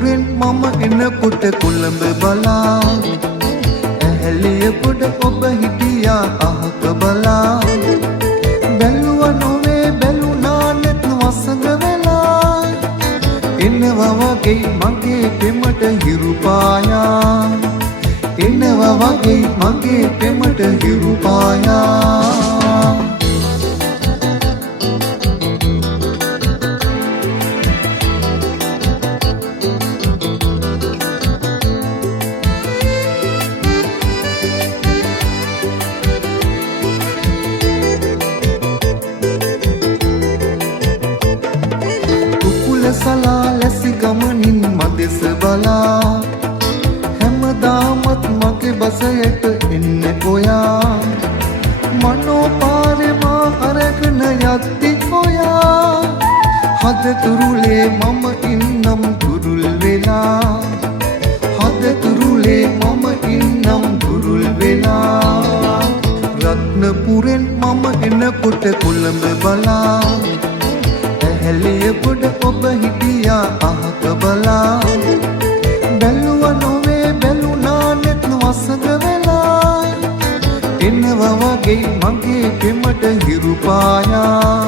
පුරෙන් මම එනකොට කොළඹ බලා ඇහැලිය පොඩ ඔබ හිටියා අහක බලා බැලුවා නොවේ බැලුනා නැත් වසඟ වෙලා එනවා වගේ මගේ පෙමට හිරු පායා එනවා වගේ මගේ පෙමට හිරු පායා සලා ලැසි ගමනින් මදෙස බලා හැමදාමත් මගේ බසයට එන්නේ ඔයා මනෝ පාරේ මා අරගෙන යද්දි ඔයා හද තුරුලේ මම ඉන්නම් තුරුල් වෙලා හද තුරුලේ මම ඉන්නම් තුරුල් වෙලා රත්නපුරෙන් මම එනකොට කොළඹ බලා ඇහැලිය පොඩ ඔබ හිටියා අහක බලා බැලුවා නොවේ බැලුනා නැත් වසඟ වෙලා එනවා වගේ මගේ පෙමට හිරු පායා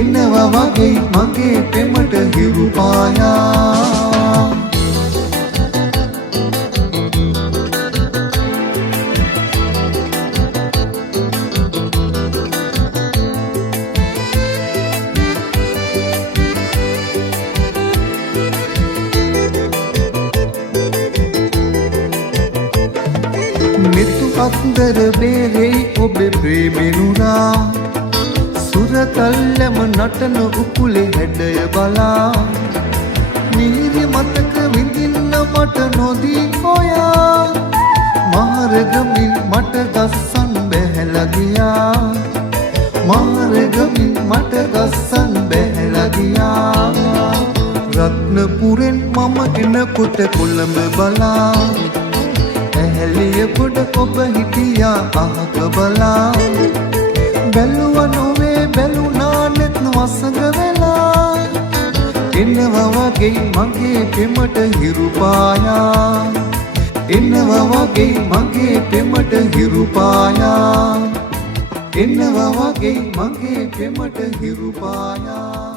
එනවා වගේ මගේ පෙමට හිරු පායා මෙතු අන්දර බේරෙයි ඔබේ ප්‍රේමෙනුරා සුරතල්ලම නටන උකුලේ හැඩය බලා මිහිරි මතක විඳින්න මට නොදී ඔයා මහරගමින් මට ගස්සන් බැහැලා ගියා මහරගමින් මට ගස්සන් බැහැලා ගියා රත්නපුරෙන් මම එනකොට කොළඹ බලා ඇහැලිය පොඩ ඔබ හිටියා අහක බලා බැලුවා නොවේ බැලුනා නැත් වසඟ වෙලා එනවා වගේ මගේ පෙමට හිරු පායා එනවා වගේ මගේ පෙමට හිරු පායා එනවා වගේ මගේ පෙමට හිරු පායා